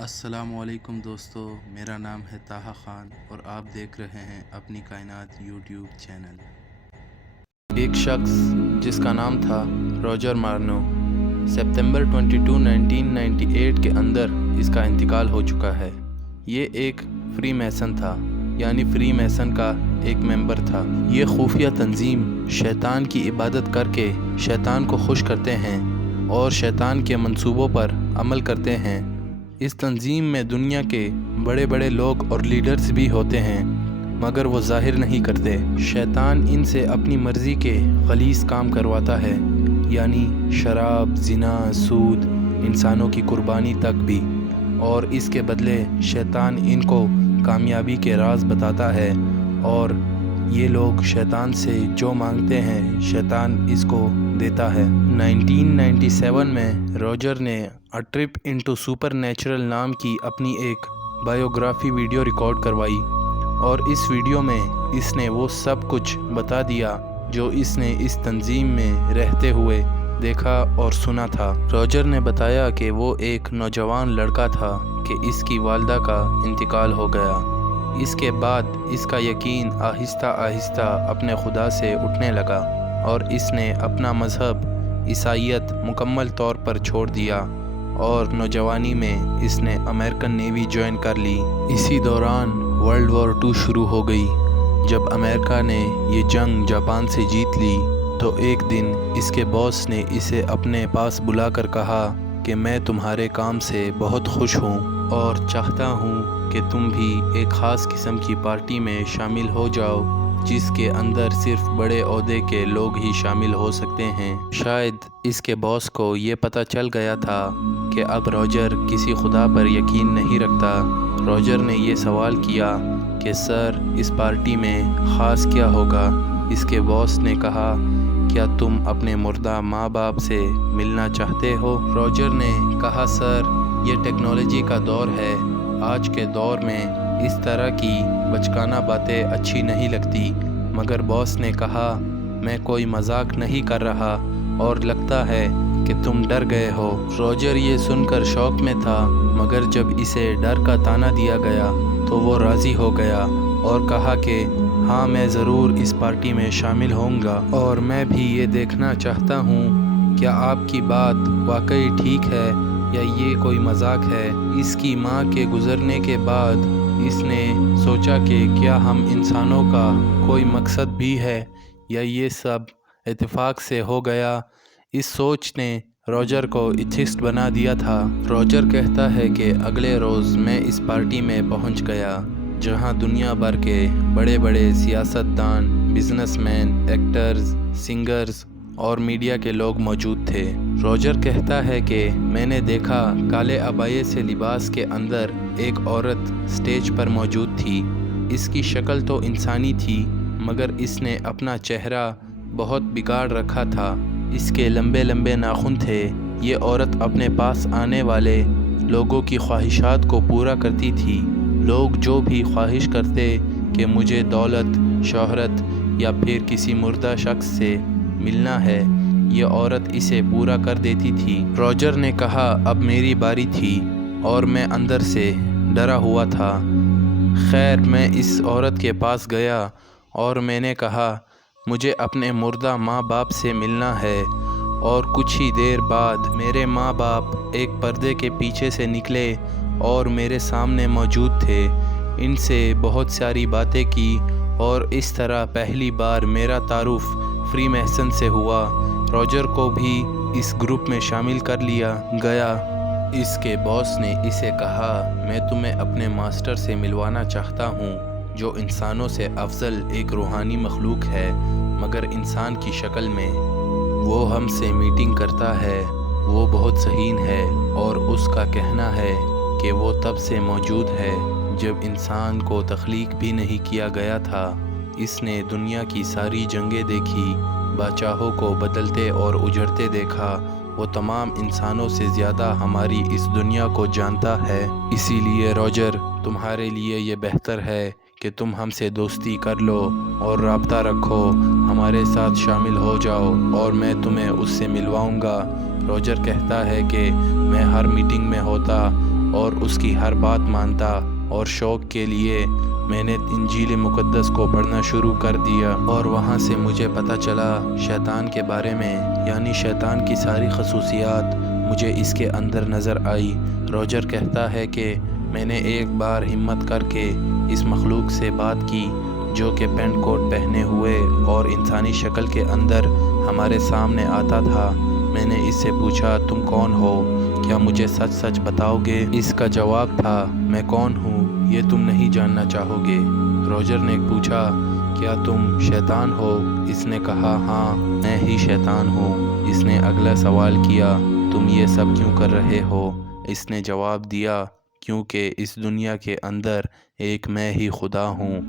السلام علیکم دوستو، میرا نام ہے طاہا خان اور آپ دیکھ رہے ہیں اپنی کائنات یوٹیوب چینل۔ ایک شخص جس کا نام تھا روجر مارنو، ستمبر 22 1998 کے اندر اس کا انتقال ہو چکا ہے۔ یہ ایک فری میسن تھا، یعنی فری میسن کا ایک ممبر تھا۔ یہ خفیہ تنظیم شیطان کی عبادت کر کے شیطان کو خوش کرتے ہیں اور شیطان کے منصوبوں پر عمل کرتے ہیں۔ اس تنظیم میں دنیا کے بڑے بڑے لوگ اور لیڈرز بھی ہوتے ہیں، مگر وہ ظاہر نہیں کرتے۔ شیطان ان سے اپنی مرضی کے غلیظ کام کرواتا ہے، یعنی شراب، زنا، سود، انسانوں کی قربانی تک بھی، اور اس کے بدلے شیطان ان کو کامیابی کے راز بتاتا ہے، اور یہ لوگ شیطان سے جو مانگتے ہیں شیطان اس کو دیتا ہے۔ 1997 میں روجر نے a trip into super natural نام کی اپنی ایک بائیوگرافی ویڈیو ریکارڈ کروائی، اور اس ویڈیو میں اس نے وہ سب کچھ بتا دیا جو اس نے اس تنظیم میں رہتے ہوئے دیکھا اور سنا تھا۔ روجر نے بتایا کہ وہ ایک نوجوان لڑکا تھا کہ اس کی والدہ کا انتقال ہو گیا۔ اس کے بعد اس کا یقین آہستہ آہستہ اپنے خدا سے اٹھنے لگا، اور اس نے اپنا مذہب عیسائیت مکمل طور پر چھوڑ دیا، اور نوجوانی میں اس نے امریکن نیوی جوائن کر لی۔ اسی دوران ورلڈ وار 2 شروع ہو گئی۔ جب امریکہ نے یہ جنگ جاپان سے جیت لی تو ایک دن اس کے باس نے اسے اپنے پاس بلا کر کہا کہ میں تمہارے کام سے بہت خوش ہوں اور چاہتا ہوں کہ تم بھی ایک خاص قسم کی پارٹی میں شامل ہو جاؤ جس کے اندر صرف بڑے عہدے کے لوگ ہی شامل ہو سکتے ہیں۔ شاید اس کے باس کو یہ پتہ چل گیا تھا کہ اب روجر کسی خدا پر یقین نہیں رکھتا۔ روجر نے یہ سوال کیا کہ سر، اس پارٹی میں خاص کیا ہوگا؟ اس کے باس نے کہا، کیا تم اپنے مردہ ماں باپ سے ملنا چاہتے ہو؟ روجر نے کہا، سر، یہ ٹیکنالوجی کا دور ہے، آج کے دور میں اس طرح کی بچکانہ باتیں اچھی نہیں لگتی۔ مگر باس نے کہا، میں کوئی مذاق نہیں کر رہا اور لگتا ہے کہ تم ڈر گئے ہو۔ روجر یہ سن کر شوق میں تھا، مگر جب اسے ڈر کا طعنہ دیا گیا تو وہ راضی ہو گیا اور کہا کہ ہاں، میں ضرور اس پارٹی میں شامل ہوں گا، اور میں بھی یہ دیکھنا چاہتا ہوں کیا آپ کی بات واقعی ٹھیک ہے یا یہ کوئی مذاق ہے۔ اس کی ماں کے گزرنے کے بعد اس نے سوچا کہ کیا ہم انسانوں کا کوئی مقصد بھی ہے یا یہ سب اتفاق سے ہو گیا۔ اس سوچ نے روجر کو ایتھسٹ بنا دیا تھا۔ روجر کہتا ہے کہ اگلے روز میں اس پارٹی میں پہنچ گیا جہاں دنیا بھر کے بڑے بڑے سیاست دان، بزنس مین، ایکٹرز، سنگرز اور میڈیا کے لوگ موجود تھے۔ روجر کہتا ہے کہ میں نے دیکھا کالے عبائے سے لباس کے اندر ایک عورت سٹیج پر موجود تھی۔ اس کی شکل تو انسانی تھی، مگر اس نے اپنا چہرہ بہت بگاڑ رکھا تھا۔ اس کے لمبے لمبے ناخن تھے۔ یہ عورت اپنے پاس آنے والے لوگوں کی خواہشات کو پورا کرتی تھی۔ لوگ جو بھی خواہش کرتے کہ مجھے دولت، شہرت یا پھر کسی مردہ شخص سے ملنا ہے، یہ عورت اسے پورا کر دیتی تھی۔ روجر نے کہا، اب میری باری تھی اور میں اندر سے ڈرا ہوا تھا۔ خیر، میں اس عورت کے پاس گیا اور میں نے کہا، مجھے اپنے مردہ ماں باپ سے ملنا ہے، اور کچھ ہی دیر بعد میرے ماں باپ ایک پردے کے پیچھے سے نکلے اور میرے سامنے موجود تھے۔ ان سے بہت ساری باتیں کی اور اس طرح پہلی بار میرا تعارف فری میسن سے ہوا۔ روجر کو بھی اس گروپ میں شامل کر لیا گیا۔ اس کے باس نے اسے کہا، میں تمہیں اپنے ماسٹر سے ملوانا چاہتا ہوں جو انسانوں سے افضل ایک روحانی مخلوق ہے، مگر انسان کی شکل میں۔ وہ ہم سے میٹنگ کرتا ہے، وہ بہت ذہین ہے، اور اس کا کہنا ہے کہ وہ تب سے موجود ہے جب انسان کو تخلیق بھی نہیں کیا گیا تھا۔ اس نے دنیا کی ساری جنگیں دیکھی، بادشاہوں کو بدلتے اور اجڑتے دیکھا۔ وہ تمام انسانوں سے زیادہ ہماری اس دنیا کو جانتا ہے۔ اسی لیے روجر، تمہارے لیے یہ بہتر ہے کہ تم ہم سے دوستی کر لو اور رابطہ رکھو، ہمارے ساتھ شامل ہو جاؤ اور میں تمہیں اس سے ملواؤں گا۔ روجر کہتا ہے کہ میں ہر میٹنگ میں ہوتا اور اس کی ہر بات مانتا، اور شوق کے لیے میں نے انجیل مقدس کو پڑھنا شروع کر دیا، اور وہاں سے مجھے پتہ چلا شیطان کے بارے میں، یعنی شیطان کی ساری خصوصیات مجھے اس کے اندر نظر آئی۔ روجر کہتا ہے کہ میں نے ایک بار ہمت کر کے اس مخلوق سے بات کی جو کہ پینٹ کوٹ پہنے ہوئے اور انسانی شکل کے اندر ہمارے سامنے آتا تھا۔ میں نے اس سے پوچھا تم کون ہو؟ کیا مجھے سچ سچ بتاؤ گے؟ اس کا جواب تھا میں کون ہوں یہ تم نہیں جاننا چاہو گے۔ روجر نے پوچھا کیا تم شیطان ہو؟ اس نے کہا ہاں میں ہی شیطان ہوں۔ اس نے اگلا سوال کیا تم یہ سب کیوں کر رہے ہو؟ اس نے جواب دیا کیونکہ اس دنیا کے اندر ایک میں ہی خدا ہوں،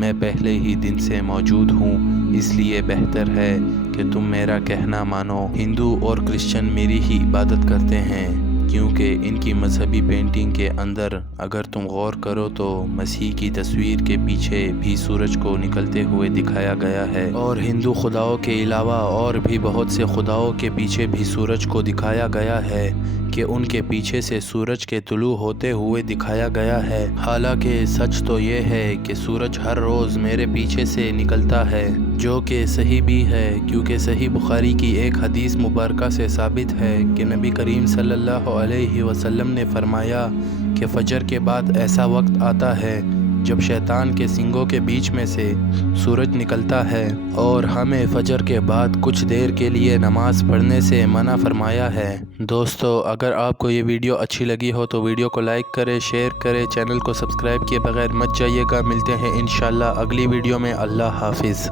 میں پہلے ہی دن سے موجود ہوں، اس لیے بہتر ہے کہ تم میرا کہنا مانو۔ ہندو اور کرسچن میری ہی عبادت کرتے ہیں کیونکہ ان کی مذہبی پینٹنگ کے اندر اگر تم غور کرو تو مسیح کی تصویر کے پیچھے بھی سورج کو نکلتے ہوئے دکھایا گیا ہے، اور ہندو خداؤں کے علاوہ اور بھی بہت سے خداؤں کے پیچھے بھی سورج کو دکھایا گیا ہے کہ ان کے پیچھے سے سورج کے طلوع ہوتے ہوئے دکھایا گیا ہے۔ حالانکہ سچ تو یہ ہے کہ سورج ہر روز میرے پیچھے سے نکلتا ہے، جو کہ صحیح بھی ہے کیونکہ صحیح بخاری کی ایک حدیث مبارکہ سے ثابت ہے کہ نبی کریم صلی اللہ علیہ وسلم نے فرمایا کہ فجر کے بعد ایسا وقت آتا ہے جب شیطان کے سینگوں کے بیچ میں سے سورج نکلتا ہے، اور ہمیں فجر کے بعد کچھ دیر کے لیے نماز پڑھنے سے منع فرمایا ہے۔ دوستو اگر آپ کو یہ ویڈیو اچھی لگی ہو تو ویڈیو کو لائک کریں، شیئر کریں، چینل کو سبسکرائب کیے بغیر مت جائیے گا۔ ملتے ہیں انشاءاللہ اگلی ویڈیو میں۔ اللہ حافظ۔